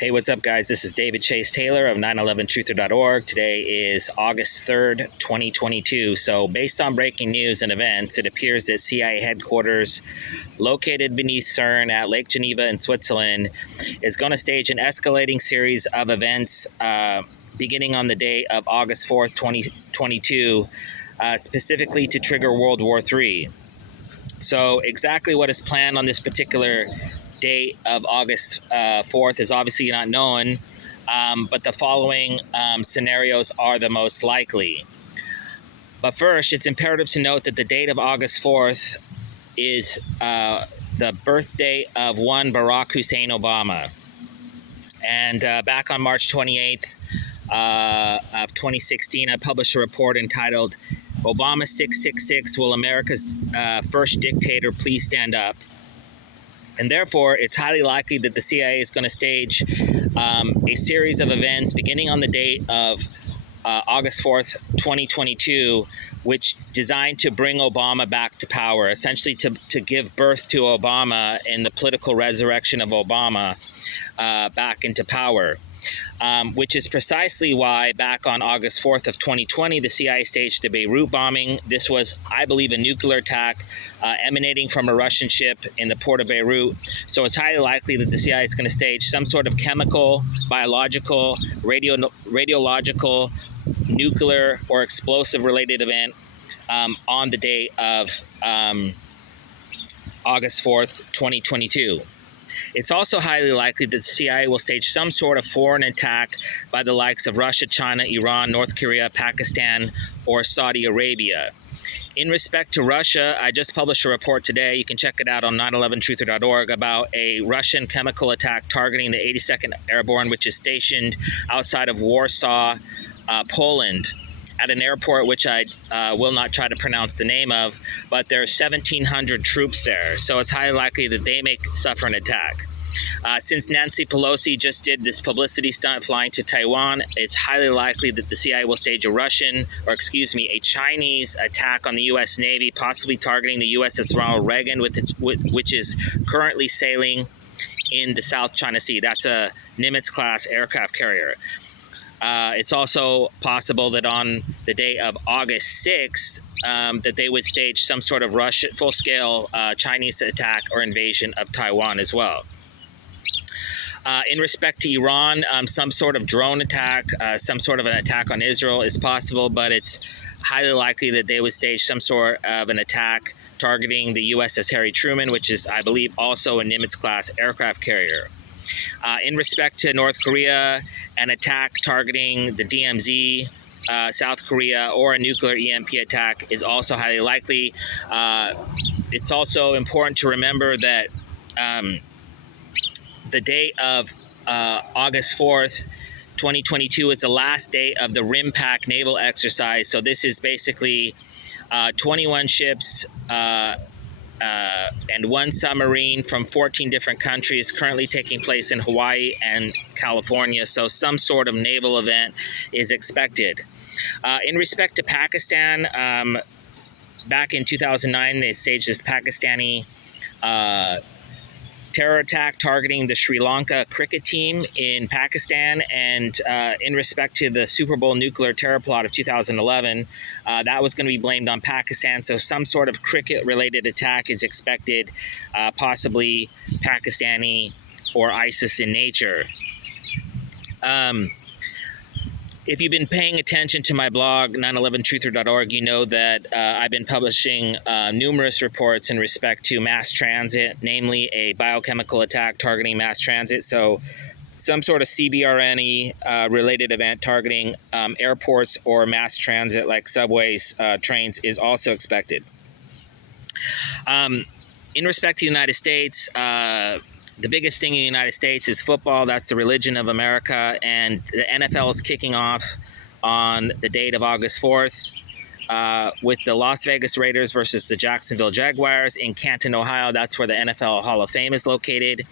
Hey, what's up, guys? This is David Chase Taylor of 911truther.org. Today is August 3rd, 2022. So, based on breaking news and events, it appears that CIA headquarters, located beneath CERN at Lake Geneva in Switzerland, is going to stage an escalating series of events beginning on the day of August 4th, 2022, specifically to trigger World War III. So, exactly what is planned on this particular date of August 4th is obviously not known, but the following scenarios are the most likely. But first, it's imperative to note that the date of August 4th is the birthday of one Barack Hussein Obama. And back on March 28th of 2016, I published a report entitled OBAMA666, Will America's First Dictator Please Stand Up? And therefore, it's highly likely that the CIA is going to stage a series of events beginning on the date of August 4th, 2022, which designed to bring Obama back to power, essentially to give birth to Obama and the political resurrection of Obama back into power. Which is precisely why back on August 4th of 2020, the CIA staged the Beirut bombing. This was, I believe, a nuclear attack emanating from a Russian ship in the port of Beirut. So it's highly likely that the CIA is going to stage some sort of chemical, biological, radiological, nuclear, or explosive-related event on the day of August 4th, 2022. It's also highly likely that the CIA will stage some sort of foreign attack by the likes of Russia, China, Iran, North Korea, Pakistan, or Saudi Arabia. In respect to Russia, I just published a report today, you can check it out on 911truther.org, about a Russian chemical attack targeting the 82nd Airborne, which is stationed outside of Warsaw, Poland, at an airport which I will not try to pronounce the name of, but there are 1,700 troops there, so it's highly likely that they may suffer an attack. Since Nancy Pelosi just did this publicity stunt flying to Taiwan, it's highly likely that the CIA will stage a Chinese attack on the U.S. Navy, possibly targeting the USS Ronald Reagan, which is currently sailing in the South China Sea. That's a Nimitz-class aircraft carrier. It's also possible that on the day of August 6th, that they would stage some sort of full-scale Chinese attack or invasion of Taiwan as well. In respect to Iran, some sort of drone attack, some sort of an attack on Israel is possible, but it's highly likely that they would stage some sort of an attack targeting the USS Harry Truman, which is, I believe, also a Nimitz-class aircraft carrier. In respect to North Korea, an attack targeting the DMZ, South Korea, or a nuclear EMP attack is also highly likely. It's also important to remember that the day of August 4th, 2022 is the last day of the RIMPAC naval exercise. So this is basically 21 ships and one submarine from 14 different countries currently taking place in Hawaii and California. So some sort of naval event is expected. In respect to Pakistan, back in 2009, they staged this Pakistani terror attack targeting the Sri Lanka cricket team in Pakistan. And in respect to the Super Bowl nuclear terror plot of 2011, that was going to be blamed on Pakistan. So some sort of cricket-related attack is expected, possibly Pakistani or ISIS in nature. If you've been paying attention to my blog, 911truther.org, you know that I've been publishing numerous reports in respect to mass transit, namely a biochemical attack targeting mass transit. So some sort of CBRNE related event targeting airports or mass transit like subways, trains is also expected. In respect to the United States, the biggest thing in the United States is football. That's the religion of America. And the NFL is kicking off on the date of August 4th with the Las Vegas Raiders versus the Jacksonville Jaguars in Canton, Ohio. That's where the NFL Hall of Fame is located.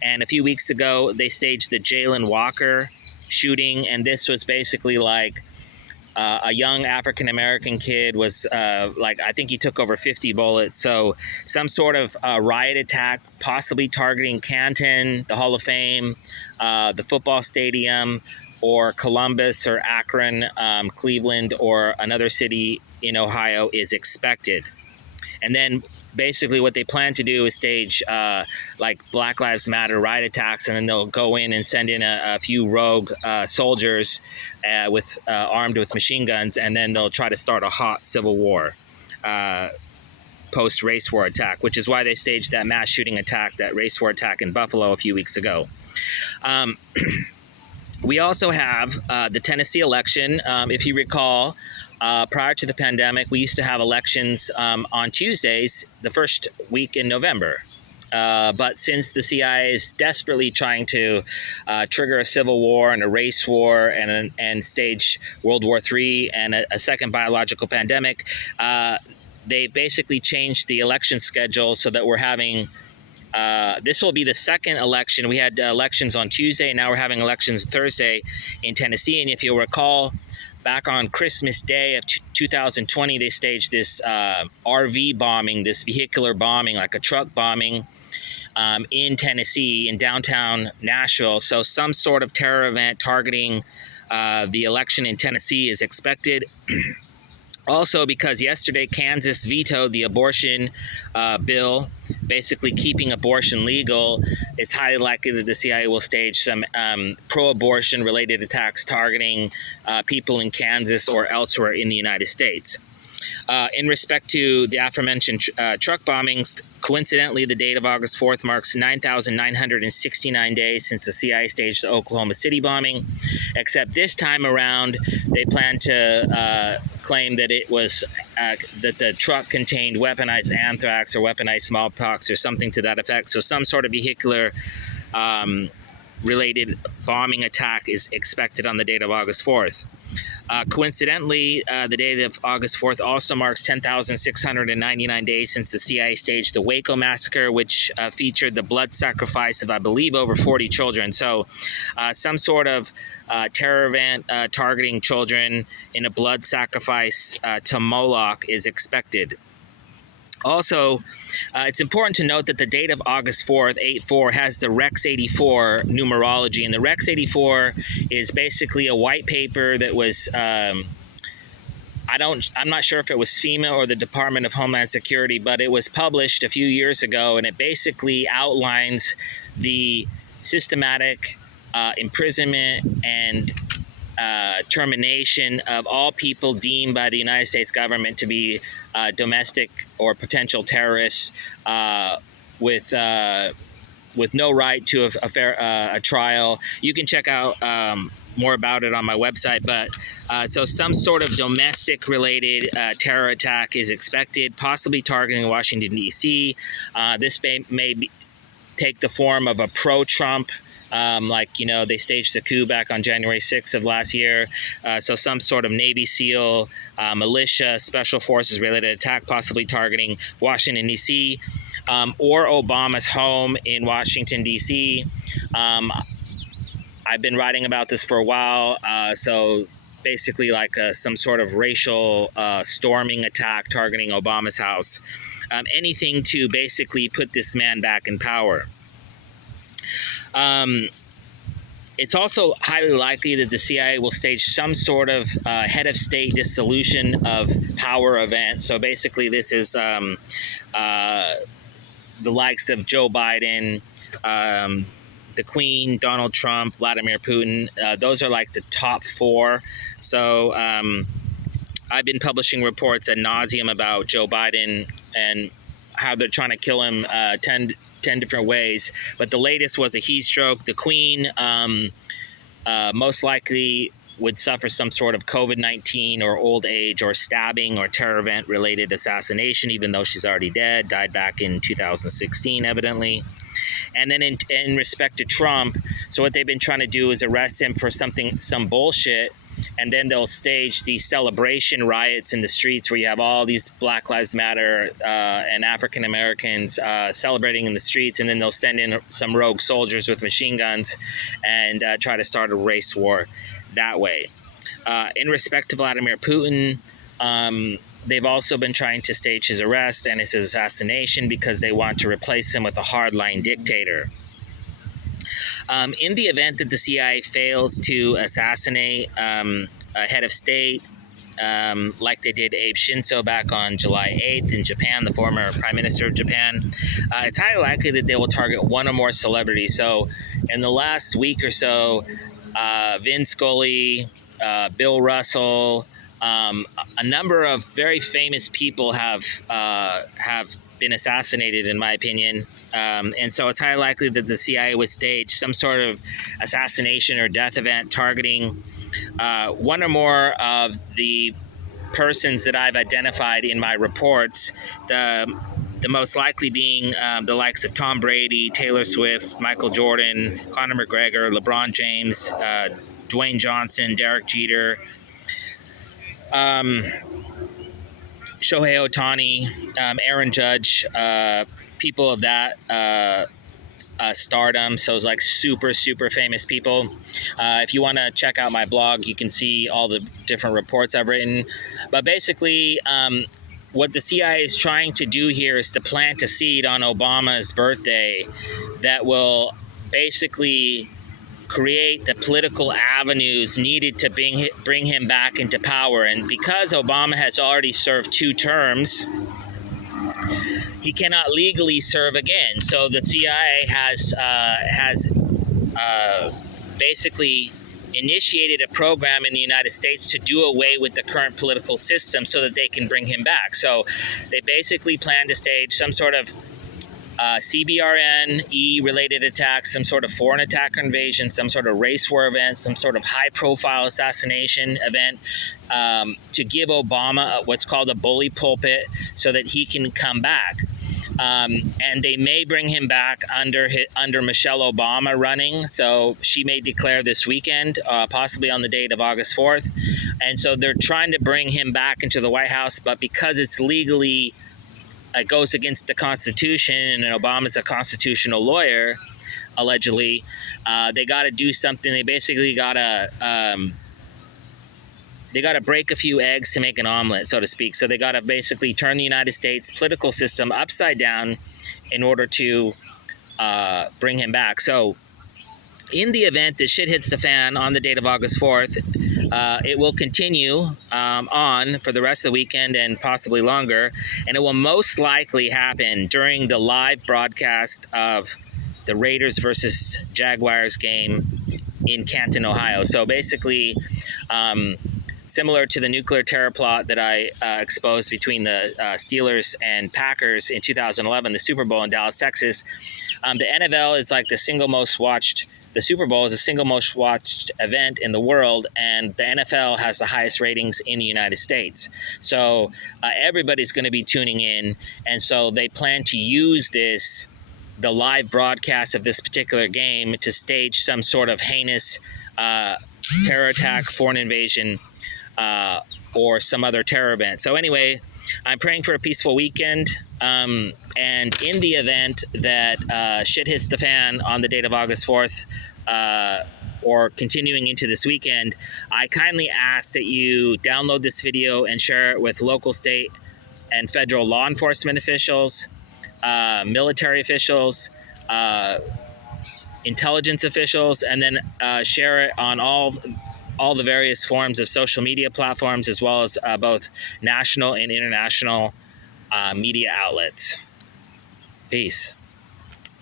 And a few weeks ago, they staged the Jalen Walker shooting. And this was basically like A young African-American kid was I think he took over 50 bullets. So some sort of riot attack, possibly targeting Canton, the Hall of Fame, the football stadium, or Columbus or Akron, Cleveland, or another city in Ohio is expected. And then basically what they plan to do is stage Black Lives Matter riot attacks, and then they'll go in and send in a few rogue soldiers armed with machine guns, and then they'll try to start a hot civil war post race war attack, which is why they staged that mass shooting attack, that race war attack in Buffalo a few weeks ago. We also have the Tennessee election. If you recall, prior to the pandemic, we used to have elections on Tuesdays, the first week in November. But since the CIA is desperately trying to trigger a civil war and a race war and stage World War III and a second biological pandemic, they basically changed the election schedule so that we're having this will be the second election. We had elections on Tuesday, now we're having elections Thursday in Tennessee. And if you'll recall, back on Christmas Day of 2020, they staged this RV bombing, this vehicular bombing, like a truck bombing in Tennessee, in downtown Nashville. So some sort of terror event targeting the election in Tennessee is expected. Also, because yesterday Kansas vetoed the abortion bill, basically keeping abortion legal, it's highly likely that the CIA will stage some pro-abortion related attacks targeting people in Kansas or elsewhere in the United States. In respect to the aforementioned truck bombings, coincidentally, the date of August 4th marks 9,969 days since the CIA staged the Oklahoma City bombing, except this time around, they plan to claim that it was that the truck contained weaponized anthrax or weaponized smallpox or something to that effect. So some sort of vehicular related bombing attack is expected on the date of August 4th. Coincidentally, the date of August 4th also marks 10,699 days since the CIA staged the Waco massacre, which featured the blood sacrifice of, I believe, over 40 children. So some sort of terror event targeting children in a blood sacrifice to Moloch is expected. Also, it's important to note that the date of August 4th, 8-4, has the Rex 84 numerology. And the Rex 84 is basically a white paper that was, I'm not sure if it was FEMA or the Department of Homeland Security, but it was published a few years ago, and it basically outlines the systematic imprisonment and termination of all people deemed by the United States government to be domestic or potential terrorists with no right to a trial. You can check out more about it on my website, but so some sort of domestic related terror attack is expected, possibly targeting Washington, D.C. This may take the form of a pro-Trump they staged the coup back on January 6th of last year. So some sort of Navy SEAL, militia, special forces related attack, possibly targeting Washington, D.C. Or Obama's home in Washington, D.C. I've been writing about this for a while. So basically some sort of racial storming attack targeting Obama's house. Anything to basically put this man back in power. It's also highly likely that the CIA will stage some sort of head of state dissolution of power event. So basically this is the likes of Joe Biden, the Queen, Donald Trump, Vladimir Putin. Those are like the top four. So I've been publishing reports ad nauseum about Joe Biden and how they're trying to kill him 10 different ways, but the latest was a heat stroke. The Queen most likely would suffer some sort of COVID-19 or old age or stabbing or terror event related assassination, even though she's already dead, died back in 2016 evidently. And then in respect to Trump, so what they've been trying to do is arrest him for some bullshit, and then they'll stage these celebration riots in the streets where you have all these Black Lives Matter and African Americans celebrating in the streets, and then they'll send in some rogue soldiers with machine guns and try to start a race war that way. In respect to Vladimir Putin, they've also been trying to stage his arrest and his assassination because they want to replace him with a hardline dictator. In the event that the CIA fails to assassinate a head of state, like they did Abe Shinzo back on July 8th in Japan, the former prime minister of Japan, it's highly likely that they will target one or more celebrities. So in the last week or so, Vin Scully, Bill Russell, a number of very famous people have been assassinated, in my opinion. And so it's highly likely that the CIA would stage some sort of assassination or death event targeting one or more of the persons that I've identified in my reports, the most likely being the likes of Tom Brady, Taylor Swift, Michael Jordan, Conor McGregor, LeBron James, Dwayne Johnson, Derek Jeter, Shohei Ohtani, Aaron Judge, people of that stardom. So it's like super famous people. If you want to check out my blog, you can see all the different reports I've written. But basically, what the CIA is trying to do here is to plant a seed on Obama's birthday that will basically create the political avenues needed to bring him back into power. And because Obama has already served 2 terms, he cannot legally serve again. So the CIA has basically initiated a program in the United States to do away with the current political system so that they can bring him back. So they basically plan to stage some sort of CBRNE-related attacks, some sort of foreign attack or invasion, some sort of race war event, some sort of high-profile assassination event to give Obama what's called a bully pulpit so that he can come back. And they may bring him back under Michelle Obama running. So she may declare this weekend, possibly on the date of August 4th. And so they're trying to bring him back into the White House, but because it's legally it goes against the Constitution, and Obama's a constitutional lawyer, allegedly, they got to do something. They basically got to break a few eggs to make an omelet, so to speak. So they got to basically turn the United States political system upside down in order to bring him back. So in the event that shit hits the fan on the date of August 4th, it will continue on for the rest of the weekend and possibly longer. And it will most likely happen during the live broadcast of the Raiders versus Jaguars game in Canton, Ohio. So basically, similar to the nuclear terror plot that I exposed between the Steelers and Packers in 2011, the Super Bowl in Dallas, Texas, the NFL is like the Super Bowl is the single most watched event in the world, and the NFL has the highest ratings in the United States. So everybody's going to be tuning in, and so they plan to use the live broadcast of this particular game to stage some sort of heinous terror attack, foreign invasion, or some other terror event. So anyway, I'm praying for a peaceful weekend. And in the event that shit hits the fan on the date of August 4th, or continuing into this weekend, I kindly ask that you download this video and share it with local, state, and federal law enforcement officials, military officials, intelligence officials, and then share it on all the various forms of social media platforms, as well as both national and international media outlets. Peace.